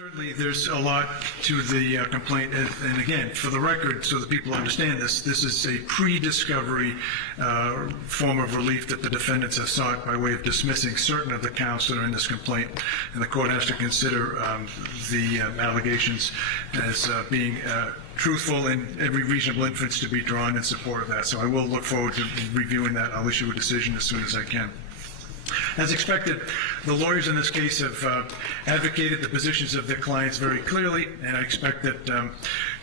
Certainly, there's a lot to the complaint, and again, for the record, so that people understand this is a pre-discovery form of relief that the defendants have sought by way of dismissing certain of the counts that are in this complaint, and the court has to consider the allegations as being truthful and every reasonable inference to be drawn in support of that. So I will look forward to reviewing that. I'll issue a decision as soon as I can. As expected, the lawyers in this case have advocated the positions of their clients very clearly, and I expect that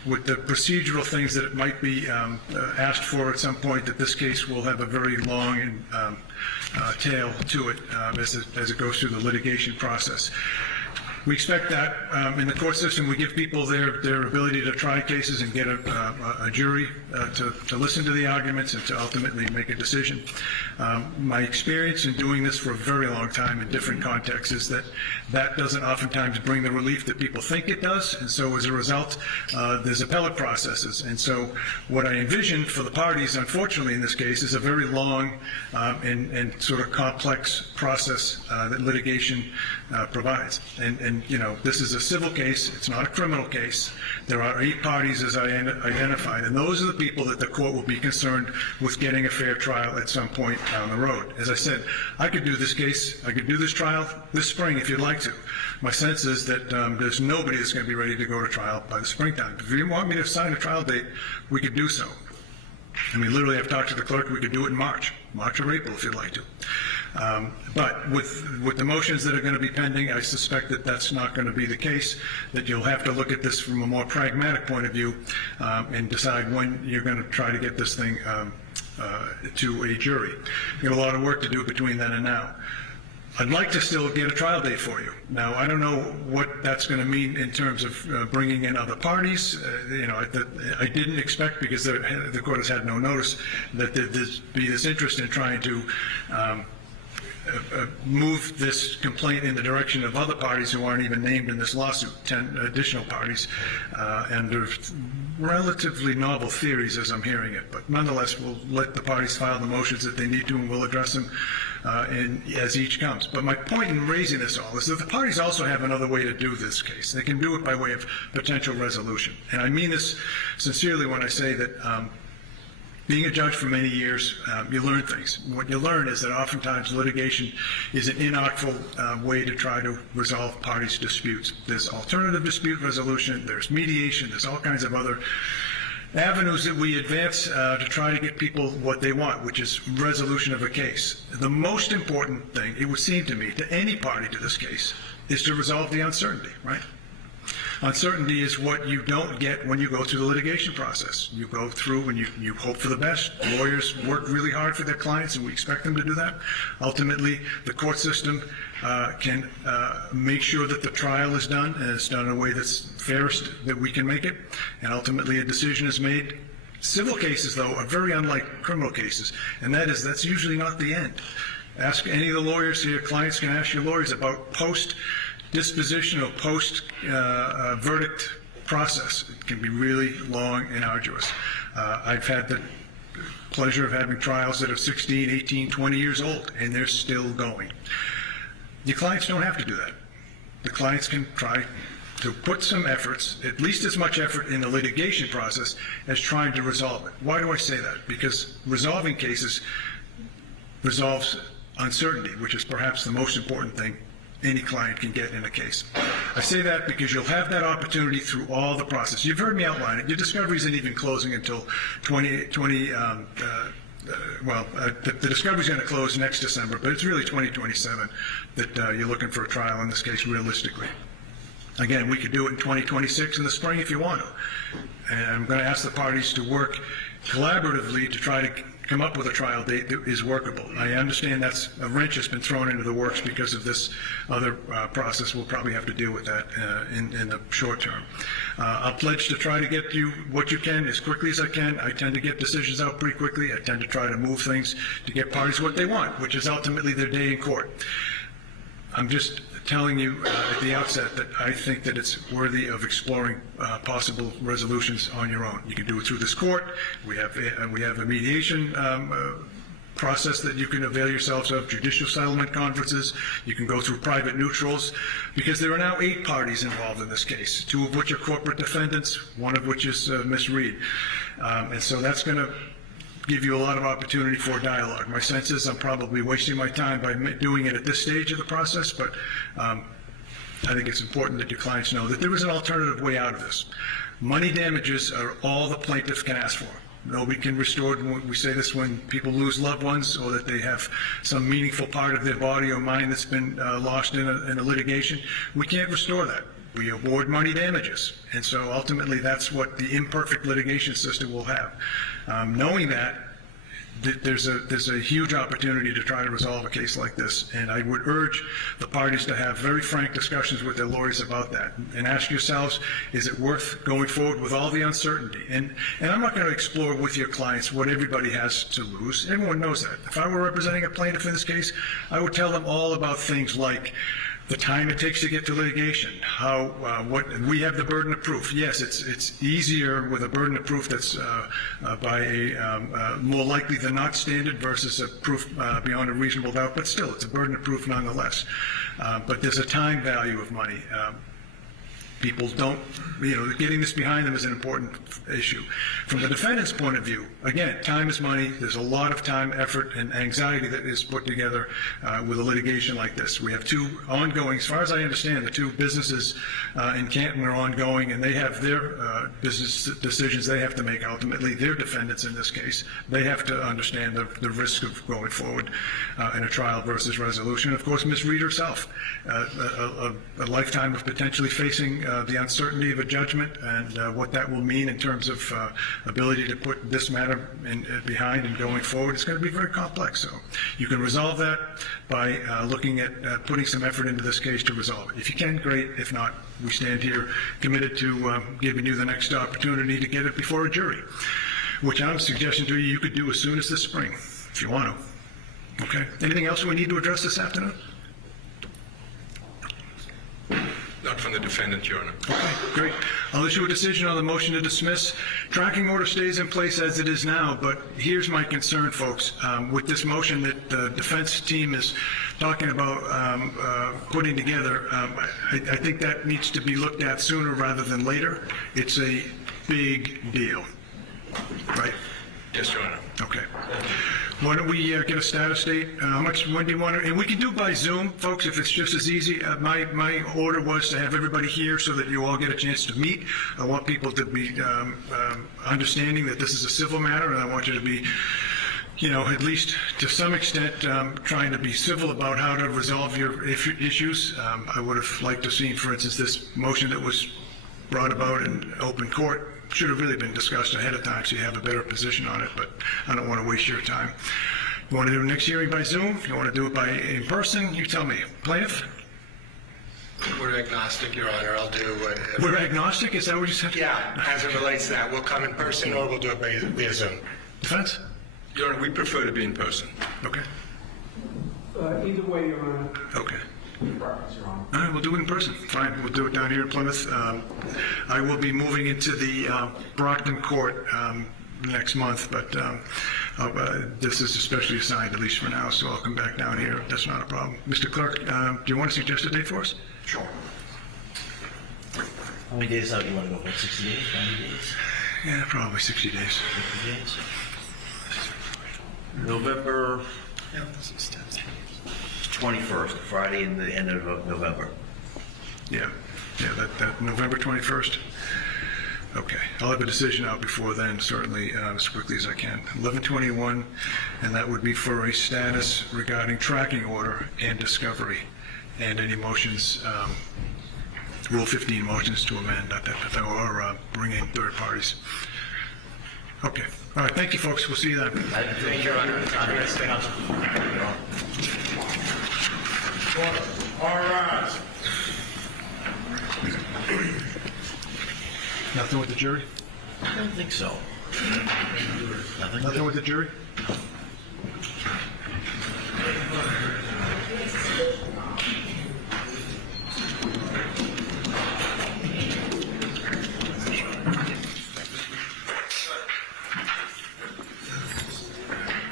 with the procedural things that it might be asked for at some point, that this case will have a very long and tail to it as it goes through the litigation process. We expect that in the court system we give people their ability to try cases and get a jury to listen to the arguments and to ultimately make a decision. My experience in doing this for a very long time in different contexts is that doesn't oftentimes bring the relief that people think it does, and so as a result there's appellate processes. And so what I envision for the parties, unfortunately in this case, is a very long and sort of complex process that litigation provides. And you know, this is a civil case, it's not a criminal case. There are 8 parties as I identified, and those are the people that the court will be concerned with getting a fair trial at some point down the road. As I said, I could do this case, I could do this trial this spring if you'd like to. My sense is that there's nobody that's going to be ready to go to trial by the springtime. If you want me to sign a trial date, we could do so. I mean, literally, I've talked to the clerk, we could do it in March or April if you'd like to. But with the motions that are going to be pending, I suspect that that's not going to be the case, that you'll have to look at this from a more pragmatic point of view and decide when you're going to try to get this thing to a jury. You have a lot of work to do between then and now. I'd like to still get a trial date for you. Now, I don't know what that's going to mean in terms of bringing in other parties. You know, I didn't expect, because the court has had no notice, that there'd be this interest in trying to move this complaint in the direction of other parties who aren't even named in this lawsuit, 10 additional parties, and there's relatively novel theories as I'm hearing it. But nonetheless, we'll let the parties file the motions that they need to, and we'll address them as each comes. But my point in raising this all is that the parties also have another way to do this case. They can do it by way of potential resolution. And I mean this sincerely when I say that being a judge for many years, you learn things. What you learn is that oftentimes litigation is an inartful way to try to resolve parties' disputes. There's alternative dispute resolution, there's mediation, there's all kinds of other avenues that we advance to try to get people what they want, which is resolution of a case. The most important thing, it would seem to me, to any party to this case, is to resolve the uncertainty, right? Uncertainty is what you don't get when you go through the litigation process. You go through and you hope for the best. Lawyers work really hard for their clients, and we expect them to do that. Ultimately, the court system can make sure that the trial is done, and it's done in a way that's fairest that we can make it, and ultimately a decision is made. Civil cases, though, are very unlike criminal cases, and that's usually not the end. Ask any of the lawyers, your clients can ask your lawyers about post-disposition or post-verdict process. It can be really long and arduous. I've had the pleasure of having trials that are 16, 18, 20 years old, and they're still going. Your clients don't have to do that. The clients can try to put some efforts, at least as much effort in the litigation process as trying to resolve it. Why do I say that? Because resolving cases resolves uncertainty, which is perhaps the most important thing any client can get in a case. I say that because you'll have that opportunity through all the process. You've heard me outline it. Your discovery isn't even closing until the discovery is going to close next December, but it's really 2027 that you're looking for a trial in this case realistically. Again, we could do it in 2026 in the spring if you want to. And I'm going to ask the parties to work collaboratively to try to come up with a trial date that is workable. I understand that's a wrench that's been thrown into the works because of this other process. We'll probably have to deal with that in the short term. I'll pledge to try to get you what you can as quickly as I can. I tend to get decisions out pretty quickly. I tend to try to move things to get parties what they want, which is ultimately their day in court. I'm just telling you at the outset that I think that it's worthy of exploring possible resolutions on your own. You can do it through this court. We have a mediation process that you can avail yourselves of, judicial settlement conferences. You can go through private neutrals, because there are now 8 parties involved in this case, 2 of which are corporate defendants, 1 of which is Ms. Reed. And so that's going to give you a lot of opportunity for dialogue. My sense is I'm probably wasting my time by doing it at this stage of the process, but I think it's important that your clients know that there is an alternative way out of this. Money damages are all the plaintiff can ask for. Nobody can restore, we say this when people lose loved ones or that they have some meaningful part of their body or mind that's been lost in a litigation. We can't restore that. We award money damages. And so ultimately that's what the imperfect litigation system will have. Knowing that, there's a huge opportunity to try to resolve a case like this, and I would urge the parties to have very frank discussions with their lawyers about that, and ask yourselves, is it worth going forward with all the uncertainty? And I'm not going to explore with your clients what everybody has to lose. Everyone knows that. If I were representing a plaintiff in this case, I would tell them all about things like the time it takes to get to litigation, how what we have the burden of proof. Yes, it's easier with a burden of proof that's by a more likely than not standard versus a proof beyond a reasonable doubt, but still it's a burden of proof nonetheless. But there's a time value of money. People don't, getting this behind them is an important issue. From the defendant's point of view, again, time is money. There's a lot of time, effort, and anxiety that is put together with a litigation like this. We have 2 ongoing, as far as I understand, the 2 businesses in Canton are ongoing, and they have their business decisions they have to make ultimately. They're defendants in this case. They have to understand the risk of going forward in a trial versus resolution. Of course, Ms. Reed herself, a lifetime of potentially facing the uncertainty of a judgment and what that will mean in terms of ability to put this matter behind and going forward. It's going to be very complex. So you can resolve that by looking at putting some effort into this case to resolve it. If you can, great. If not, we stand here committed to giving you the next opportunity to get it before a jury, which I'm suggesting to you could do as soon as this spring, if you want to. Okay? Anything else we need to address this afternoon? Not from the defendant, Your Honor. Okay, great. I'll issue a decision on the motion to dismiss. Tracking order stays in place as it is now, but here's my concern, folks. With this motion that the defense team is talking about putting together, I think that needs to be looked at sooner rather than later. It's a big deal, right? Yes, Your Honor. Okay. Why don't we get a status date? When do you want to, and we can do by Zoom, folks, if it's just as easy. My order was to have everybody here so that you all get a chance to meet. I want people to be understanding that this is a civil matter, and I want you to be, at least to some extent, trying to be civil about how to resolve your issues. I would have liked to have seen, for instance, this motion that was brought about in open court should have really been discussed ahead of time so you have a better position on it, but I don't want to waste your time. You want to do the next hearing by Zoom? You want to do it in person? You tell me. Plaintiff? We're agnostic, Your Honor. I'll do... We're agnostic? Is that what you said? Yeah, as it relates to that. We'll come in person or we'll do it via Zoom. Defense? Your Honor, we prefer to be in person. Okay. Either way, Your Honor. Okay. All right, we'll do it in person. Fine, we'll do it down here in Plymouth. I will be moving into the Brockton court next month, but this is especially assigned, at least for now, so I'll come back down here. That's not a problem. Mr. Clerk, do you want to suggest a date for us? Sure. How many days out you want to go? 60 days? 90 days? Yeah, probably 60 days. 60 days? November 21st, Friday in the end of November. Yeah, that November 21st. Okay, I'll have a decision out before then, certainly, as quickly as I can. 11/21, and that would be for a status regarding tracking order and discovery, and any motions, Rule 15 motions to amend, or bring in third parties. Okay, all right, thank you, folks. We'll see you then. Thank you, Your Honor. All right. Nothing with the jury? I don't think so. Nothing with the jury?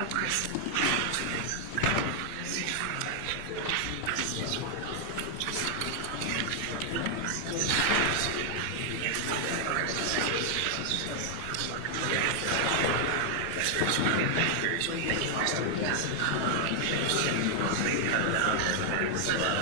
Of course. Yeah.